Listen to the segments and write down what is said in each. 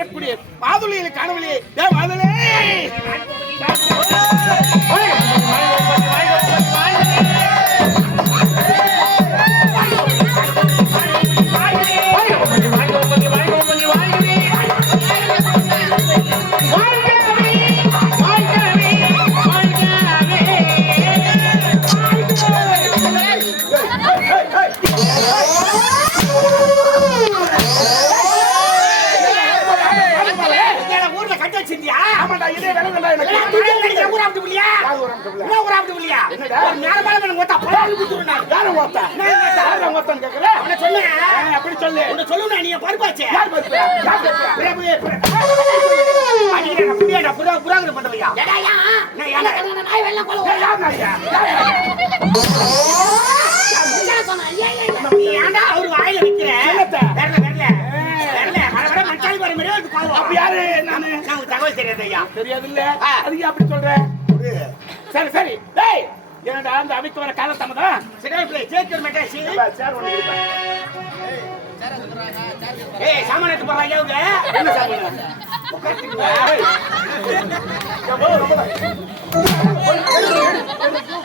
வரக்கூடிய மாதுளையில் காணவில்லை. மாதுளை தெரியாதுல்ல, அதுக்கு அப்படி சொல்றேன். சரி சரி, டேய் என்னடா அந்த அவிக்கு வர கால தாமதம். சாமானத்து போறாங்க. என்ன சாமான?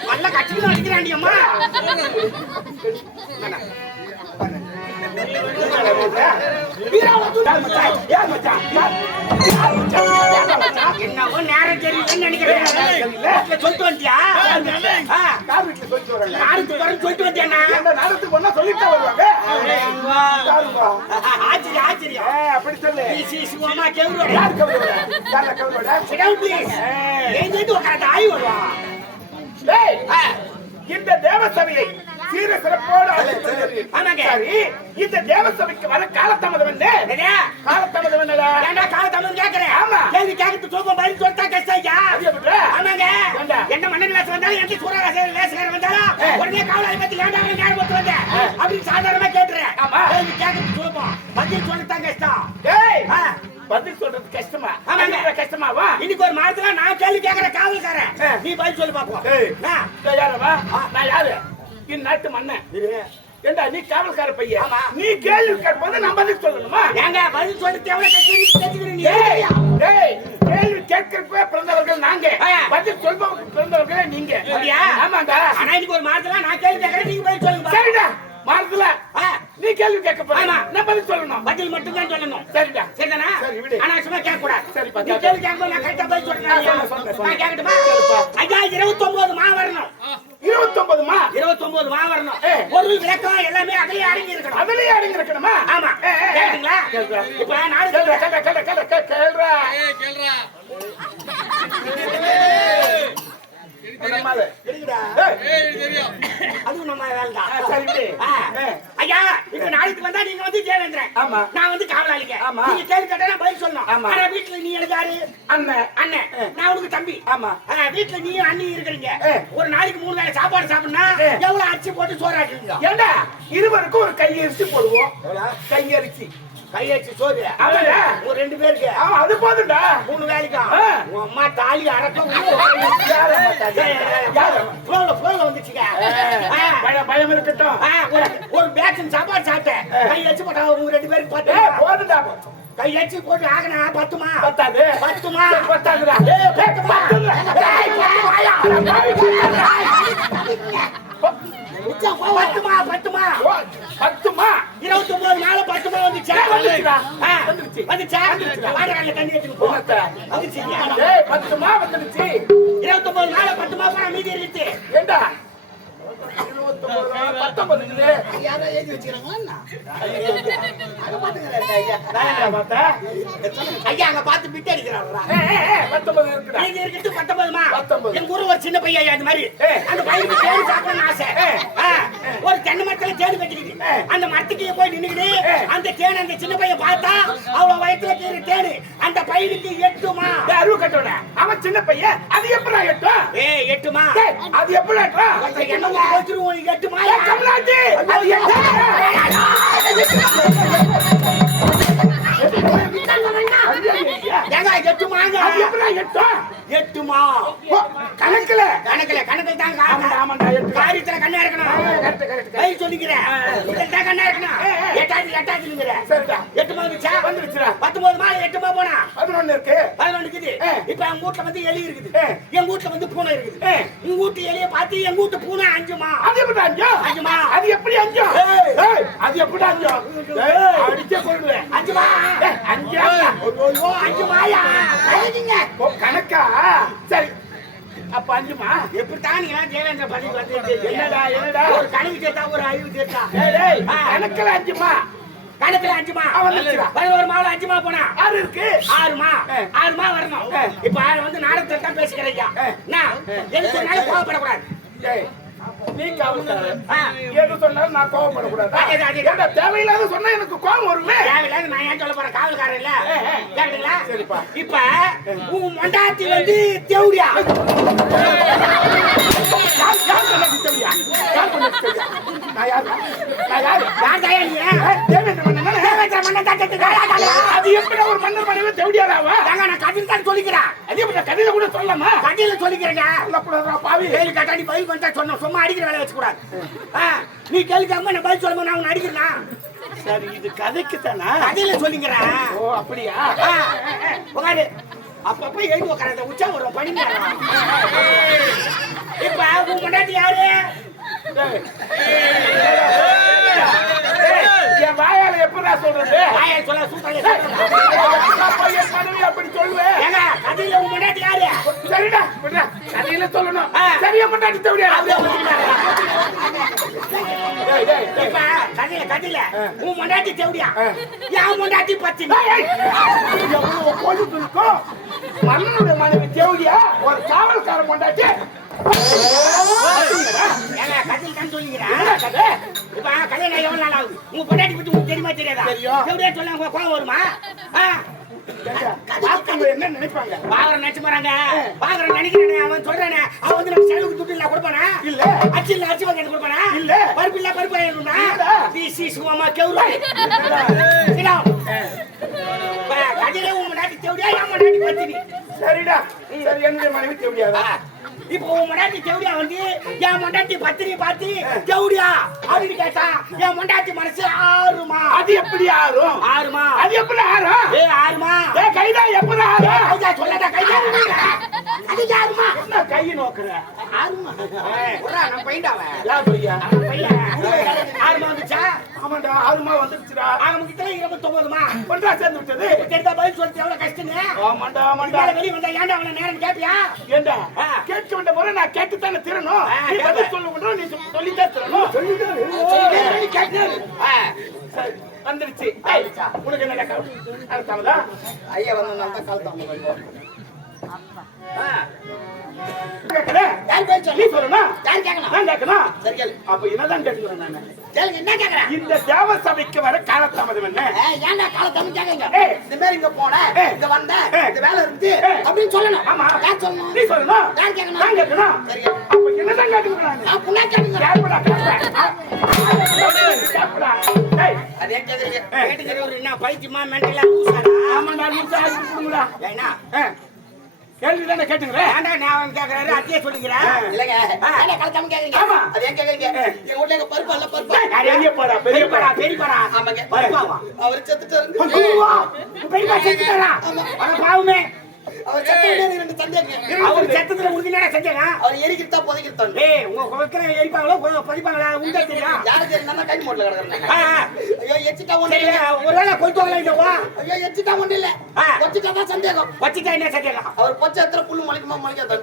நல்ல கட்சிக்கு அடிக்கிறாண்டி அம்மா. என்னவோ நேரம் தெரியலன்னு நினைக்கிறேன். சொல்லிட்டு வந்தியா? சொல்லிட்டு வந்தியா? ஆச்சரியம் ஆச்சரியம். அப்படி சொல்லு. ஆய் வருவா. இந்த தேவசபையை சீர சிறப்போடு இந்த தேவசபைக்கு வர காலத்தாமதம் என்ன? காலத்தாமதம் என்னடா? காலத்தாமதம் கேட்கிறேன். ஆமா, கேள்வி கேட்கறது சோகம் பதில் சொல்லிட்டா கஷ்டம். ஆமாங்க, என்ன மன்னன் வேஷம் வந்தாலும் எந்த சூரராசன் வேஷக்காரர் வந்தாலும் உடனே காவலாளி பத்தி ஏண்டாங்க நேரம் போட்டு வந்தேன் அப்படின்னு சாதாரணமா கேட்டுறேன். ஆமா, கேள்வி கேட்கறது சோகம் பதில் சொல்லத்தான் கஷ்டம். பதில் சொல்றது கஷ்டமா? கஷ்டமாவா? இன்னைக்கு ஒரு மாதத்துல நான் கேள்வி கேட்கிற காவல்காரன், நீ பதில் சொல்லி பாப்போம். நான் யாரு? இந்நாட்டு மன்னன். ஏண்டா நீ காவல்கார பையன், நீ கேள்வி கேட்பது நான் பதில் சொல்லணுமா? ஏங்க பதில் சொல்லிட்டு கேள்வி கேட்கிறப்ப பிறந்தவர்கள் நாங்க, பதில் சொல்பவர்கள் பிறந்தவர்கள் நீங்க. ஆமாண்டா. ஆனா இன்னைக்கு ஒரு மாதத்துல நான் கேள்வி கேட்கறேன், நீங்க பதில் சொல்லுங்க. சரிடா, மாதத்துல நீ கேள்வி கேட்க போறா, நான் பதில் சொல்லணும். பதில் மட்டும் தான் சொல்லணும். சரிடா, சரிதானா? சரி விடு. ஆனா சும்மா கேட்க கூடாது. சரி பா, நீ கேள்வி கேட்க நான் கரெக்ட்டா பதில் சொல்றேன். நான் கேக்கட்டுமா? ஐயா 29 மா வரணும். 29 மா? 29 மா வரணும். பொருள் விளக்கம் எல்லாமே அதுலயே அடங்கி இருக்கணும். அதுலயே அடங்கி இருக்கணுமா? ஆமா. கேக்குங்களா? இப்ப நான் கேள்றா. கேள்றா. ஐயா இப்ப நாளைக்கு வந்தா நீங்க வந்து ஜெயவேந்திரன், நான் வந்து காவலாளிங்க. நீங்க கேள்வி கேட்டா பதில் சொல்லணும். ஆனா வீட்டுல நீ எனக்கு யாரு? அண்ணன். அண்ணன், நான் உனக்கு தம்பி. ஆமா, வீட்டுல நீ அண்ணி இருக்கிறீங்க. ஒரு நாளைக்கு 3 வேளை சாப்பாடு சாப்பிடணும்னா எவ்வளவு அரிசி போட்டு சோறு ஆக்குவீங்க? ஏண்டா இருவருக்கும் ஒரு கையரிசி போடுவோம். கையரிசி கையரிசி சோறு. ஒரு 2 பேருக்கு அது போதும்டா. 3 வேலைக்கு உன் அம்மா தாலி அறக்க வந்துச்சுங்க. பயம் இருக்கட்டும். ஒரு பேக்கன் சாப்பாடு சாப்பிட்டேன், கையரிசி போட்டா 2 பேருக்கு பார்த்து போதும்டா. கையரிசி போட்டு ஆகனா பத்துமா? பத்தாது. பத்துமா? பத்தாதுடா. பத்துமா? பத்துமா? பத்துமா? 29 நாள் 10 மா வந்துச்சா? வந்துச்சா? வாடகைல தண்ணி எடுத்து போ. வந்துச்சு. 10 மா வந்துச்சு. 29 நாள் 10 மா போற மீதி இருக்கு. ஏண்டா 29 19 யாரோ எழுதி வச்சிருக்காங்களா? அங்க பாத்துங்கடா ஐயா. நான் பார்த்தா ஐயா அங்க பாத்து பிட் அடிக்கறாங்களா? 19 இருக்குடா. நீங்க இருக்குது 19 மா? 19. என் குரு ஒரு சின்ன பையன் அந்த மாதிரி. அந்த பையனுக்கு தேடி சாப்பிடணும்னு ஆசை. ஒரு தென்னை மரத்துல தேடி வச்சிருக்கு. அந்த மரத்துக்கு போய் நின்னுக்கிட்டு அந்த தேன் அந்த சின்ன பையன் பார்த்தா அவள வயித்துல கீற தேன் அந்த பையனுக்கு எட்டுமா? அருவு கட்டோட அவன் சின்ன பையன், அது எப்படா எட்டும்? எட்டுமா? அது எப்படா எட்டும்? என்ன வச்சிருவோம்? எட்டுமா? கமலாஜி அது எட்டு. ஏங்க எட்டுமாங்க? அது எப்படா எட்டுடா எட்டும். எட்டுமா கணக்குல கணக்கில் தான் ஆமாண்டா எட்டு. காரியத்துல கண்ணா இருக்கணும். கை சொல்லிக்கிறேன் தான் கண்ணா இருக்கணும். எட்டாச்சுங்கிற சரிடா. 8 வந்துச்சா வந்துருச்சுடா. 19 மாலை 8 போனா 11 இருக்கு. 11 இருக்குது. இப்ப எங்க வீட்டுல வந்து எலி இருக்குது, எங்க வீட்டுல வந்து பூனை இருக்குது. உங்க வீட்டு எலியை பார்த்து எங்க வீட்டு பூனை 5மா. அது எப்படி அஞ்சம்? 5மா. அது எப்படி அஞ்சம்? அது எப்படி அஞ்சம்? அடிச்சே கொள்ளுவேன். 5மா. 5 ஐயோ 5மாயா கழிங்க. கணக்கா? சரி அப்ப 5மா. எப்படித்தான் நீங்க தேவேந்திர பதிவு வந்து என்னடா ஒரு கணக்கு சேர்த்தா ஒரு அறிவு சேர்த்தா கணக்குல 5மா. கணக்குல 5மா. 11 மாலை 5மா போனா 6 இருக்கு. 6மா வரணும். இப்ப வந்து நாடகத்துல தான் பேசிக்கிறீங்க. எது சொன்னாலும் கோவப்படக்கூடாது. நீ காவல்கார எது சொன்னாலும் நான் கோவப்படக்கூடாது. தேவையில்லாத சொன்னா எனக்கு கோவம் வருமே. தேவையில்லாத நான் ஏன் சொல்ல போறேன், காவல்காரன் இல்ல கேக்குறீங்களா? சரிப்பா. இப்ப உன் மொண்டாட்டி வந்து தேவடியா அது எப்படி ஒரு மன்னர் மனைவி தேவடியாராவா? நான் கதையில் தான் சொல்லிக்கிறேன். அதே கதையில கூட சொல்லலாமா? கதையில சொல்லிக்கிறேங்க. பாவி கேள்வி கேட்டா நீ பதில் பண்ணா சொன்ன சும்மா அடிக்கிற வேலை வச்சுக்கூடாது. நீ கேள்வி கேட்க நான் பதில் சொல்லும்போது நான் உன்னை அடிக்கிறேன்னா? சரி இது கதைக்கு தானா? கதையில சொல்லிக்கிறேன். ஓ அப்படியா? உட்காரு. அப்பப்ப எழுதி உட்கார உச்சா வரும் பணி நேரம். இப்ப உன் முன்னாடி யாரு? என் வாயால எப்படா சொல்றது? வாயால சொல்ல சூப்பரா மனைவி அப்படி சொல்லுவேன். ஏங்க கதையில உன் முன்னாடி யாரு? சரிடா கதையில சொல்லணும். சரியா முன்னாடி தேவடியா? இப்ப கதையில உன் முன்னாடி தேவடியா? என் முன்னாடி பத்தினி. எவ்வளவு பொழுது இருக்கும். மன்னனுடைய மனைவி தேவடியா? ஒரு காவல்கார முன்னாடி கதையில் தான் சொல்லிக்கிறேன். இப்ப கதை நான் எவ்வளவு நாள் ஆகுது? உங்க பொண்டாட்டி பத்தி உங்களுக்கு தெரியுமா தெரியாதா? எப்படியா சொல்ல உங்க கோவம் வருமா? என்ன நினைப்பாங்க? பாகரம் நினைச்சு போறாங்க. பாகரம் நினைக்கிறானே அவன் சொல்றானே அவன் வந்து நம்ம செலவுக்கு துட்டு இல்ல கொடுப்பானா? இல்ல. அச்சு இல்ல அச்சு வாங்கி கொடுப்பானா? இல்ல. பருப்பு இல்ல பருப்பு வாங்கிடுனா? டிசி சும்மா கேவுரு. கதையில உங்க நாட்டி தேவடியா என் நாட்டி பத்தினி? சரிடா சரி என்னுடைய மனைவி தேவடியாதா? இப்போ உன் மொண்டாட்டி தேவடியா வந்து என் மொண்டாட்டி பத்தினி பார்த்து தேவடியா அப்படின்னு கேட்டா என் மொண்டாட்டி மனசு ஆறுமா? அது எப்படி ஆறும்? ஆறுமா? அது எப்படி ஆறும்? ஆறுமா? கைதா எப்படி ஆறும்? கைதா சொல்லடா கைதா அதுக்கு ஆறுமா? என்ன கை நோக்குற? ஆறுமா நம்ம பையன்டாவ யார் பையா? பையன் ஆறுமா வந்துச்சா? ஆமாண்டா ஆறுமா வந்துருச்சுடா. நமக்கு 29மா ஒன்றா சேர்ந்து விட்டது. தெரிந்தா பதில் சொல்றது எவ்வளவு கஷ்டங்க. ஆமாண்டா வெளியே வந்தா ஏன்டா அவன நேரம் கேப்பியா? ஏண்டா கேட்க வேண்டிய முறை நான் கேட்டுத்தானே திறனும். நீ பதில் சொல்ல நீ சொல்லிதான் திறனும். வந்துருச்சு. உனக்கு என்ன கலத்தாமதா? ஐயா வந்து கலத்தாம நீ சொல்லணும். யார் கேட்கணும்? நான் கேட்கணும். சரி கேளு. அப்ப என்னதான் கேட்கிறேன் நானு? கேளுங்க என்ன கேக்குறேன்? இந்த தேவ சபைக்கு வர காலத்தாமதம் என்ன? ஏன்டா காலத்தாமதம் கேக்குறீங்க? இந்த மாதிரி இங்க போன இங்க வந்த இந்த வேலை இருந்து அப்படின்னு சொல்லணும். ஆமா யார் சொல்லணும்? நீ சொல்லணும். யார் கேட்கணும்? நான் கேட்கணும். சரி அப்ப என்னதான் கேட்கிறேன் நானு? நான் புண்ணா கேக்குறேன். கேப்படா கேப்படா. ஏய் அதே கேக்குறீங்க. கேட்டுக்கிற ஒரு என்ன பைத்தியமா மெண்டலா லூசாடா? ஆமாடா லூசா ஆகி குடுங்கடா. ஏனா கேள்வி தானே கேட்டுக்கிறேன். ஏன்டா நான் கேக்குறாரு அத்தையே சொல்லிக்கிறேன். இல்லங்க என்ன காலத்தாம கேக்குறீங்க? ஆமா அதே கேக்குறீங்க. எங்க ஊர்ல எங்க பருப்பு அல்ல பருப்பு. பெரிய படா பெரிய படா பெரியப்படா. ஆமாங்க பருப்பாவா? அவர் செத்துட்டாரு. பெரியப்பா செத்துட்டாரா? அட பாவமே. அவர் செத்ததுல ரெண்டு சந்தேகம். அவர் செத்ததுல உறுதியான சந்தேகம். அவர் எரிக்கிட்டா புதைக்கிட்டான். ஏய் உங்க குலத்துல எரிப்பாங்களோ பதிப்பாங்களா உங்க தெரியும். யாரு தெரியும் நான் கை மோட்ல கிடக்குறேன். ஐயோ எச்சிட்டா ஒண்ணு இல்ல. ஒருவேளை கொய்தோல இல்லவா? ஐயோ எச்சிட்டா ஒண்ணு இல்ல. கொச்சிட்டா தான் சந்தேகம். கொச்சிட்டா என்ன சந்தேகம்? அவர் பொச்ச இடத்துல புல்லு முளைக்குமா முளைக்காதா?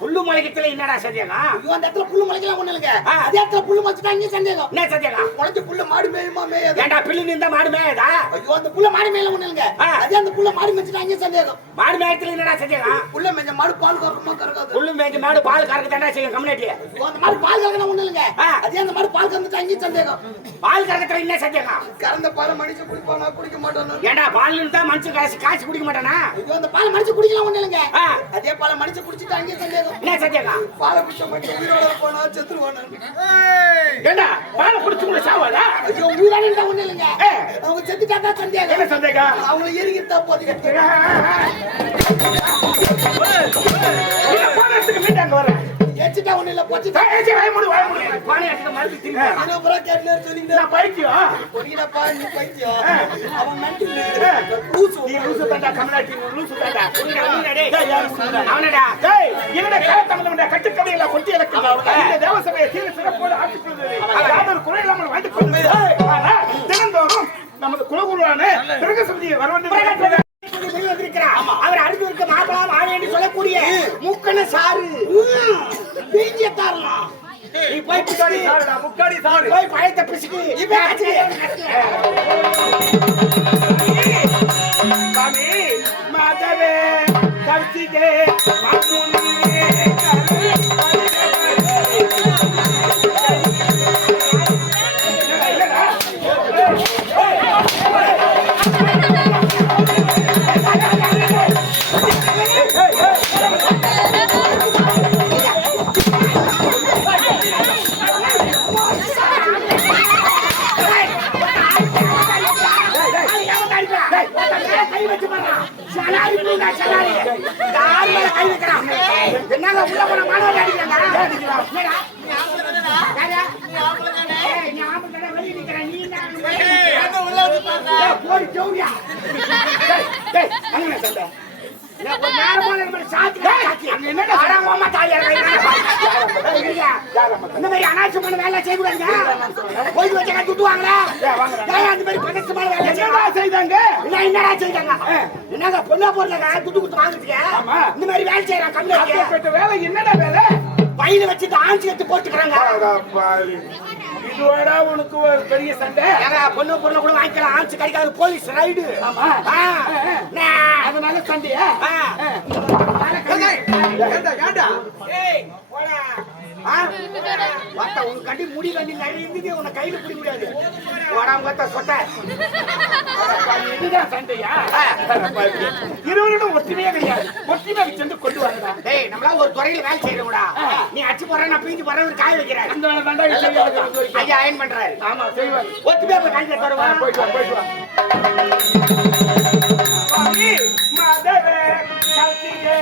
புல்லு முளைக்கத்துல என்னடா சந்தேகம்? ஐயோ அந்த இடத்துல புல்லு முளைக்கலாம் ஒண்ணு இல்லங்க. அதே இடத்துல புல்லு முளைச்சிட்டா இங்க சந்தேகம். என்ன சந்தேகம்? முளைச்ச புல்லு மாடு மேயுமா மேயாதா? ஏண்டா பில்லு நின்ற மாடு மேயதா? ஐயோ அந்த புல்ல மாடு மேயல ஒண்ணு இல்லங்க. அதே அந்த புல்ல மாடு மேய்ச்சிட்டா இங்க சந்தேகம். மாடு மேயத்துல என்னடா சந்தேகம்? புல்ல மேய்ச்ச மாடு பால் கறக்குமா கறக்காது? புல்லு மேய்ச்ச மாடு பால் கறக்க தாண்டா செய்யும் கம்யூனிட்டி. அந்த மாடு பால் கறக்கணும் ஒண்ணு இல்லங்க. அதே அந்த மாடு பால் கறந்துட்டா இங்க சந்தேகம். பால் கறக்கத்துல என்ன சந்தேகம்? கறந்த பால் மனுஷன் குடிப்பானா குடிக்க மாட்டானா? ஏண்டா பால் இருந்தா மனுஷன் காசு குடிக்க மாட்டானா? ஐயோ அந்த பால் மனுஷன் குடிக்கலாம் ஒண்ணு இல்லங்க. அதே பால் மனுஷன் குடிச்சிட்டா இங்க சந்தேகம். என்ன சந்தேகம்? பால் குடிச்ச மட்டும் உயிரோட போனா செத்துருவானா? ஏண்டா பால் குடிச்சு கூட சாவாதா? ஐயோ உயிரோட இருந்தா ஒண்ணு இல்லங்க. அவங்க செத்துட்டா தான் சந்தேகம். என்ன சந்தேகம்? அவங்க எரிக்க பொதிக்கிட்டா பொதிக்கிட்டு போனதுக்கு மீண்டும் அங்க வரேன். எச்சிட்டா ஒண்ணு இல்ல பொச்சிட்டா வாய மூடு. பானை அடிக்க மறுத்து திங்க. அப்புறம் கேட்டு சொல்லிட்டு நான் பைத்தியம். பொதிக்கிட்டப்பா நீ பைத்தியம் அவன் நண்டு நீ லூசு தாண்டா, கமலாட்டி லூசு தாண்டா. அவனடா டேய், என்னடா காலத்தமிழ் கட்டுக்கதையில கொட்டி இறக்குது. இந்த தேவசபையை சீர சிறப்போடு ஆட்சி புரிந்தது. யாதொரு குறை இல்லாமல் வாழ்ந்து கொண்டது. ஆனா, தினந்தோறும் நமது குலகுருவான பிரகசபதியை வரவேண்டிய அவர் அடுத்து இருக்க மாப்பிளா மாவேன்னு சொல்லக்கூடிய முக்கன சாரு பீஞ்சிய தாரலாம் நீ போய் பின்னாடி முக்காடி சாரு போய் பழைத்த பிசுக்கு சாமி மாதவே கவிசிகே என்னங்க உள்ள போன மாணவர்கள் அடிக்கிறாங்க. போய் ஜோடியா ஒரு நேரமான சாத்தி என்ன ஆடாம தாயா இந்த மாதிரி அனாவசியமான வேலை செய்யக்கூடாதுங்க. போய் வச்சா துட்டுவாங்களா அந்த மாதிரி பணசமான வேலை செய்தாங்க. என்னடா செய்தாங்க? என்னங்க பொண்ணா பொருளங்க துட்டு கொடுத்து வாங்குறீங்க. இந்த மாதிரி வேலை செய்யறாங்க. கம்மியா வேலை என்னடா வேலை? பையில வச்சுட்டு ஆஞ்சி எடுத்து போட்டுக்கிறாங்க. இதுவாடா உனக்கு ஒரு பெரிய சண்டை. பொண்ணு பொருளை கூட வாங்கிக்கலாம். ஆஞ்சி கிடைக்காது போலீஸ் ரைடு. அதனால சண்டையா? உன் கண்டி முடி கண்டி நிறைய இருந்தது. உன்னை கையில பிடிக்க முடியாது. ஓடாம பார்த்தா சொட்ட இதுதான் சண்டையா? இருவரிடம் ஒற்றுமையே கிடையாது. ஒற்றுமை சென்று கொண்டு வரடா. டேய் நம்மளா ஒரு துறையில வேலை செய்யறோம்டா. நீ அச்சு போற நான் பீஞ்சு போற ஒரு காய வைக்கிறாரு. அந்த வேலை தாண்டா ஐயா அயன் பண்றாரு. ஆமா செய்வார். ஒத்துமையா போய் காய்ச்சல் தருவா. போயிட்டு வா. சுவாமி மாதவே கவிசிகே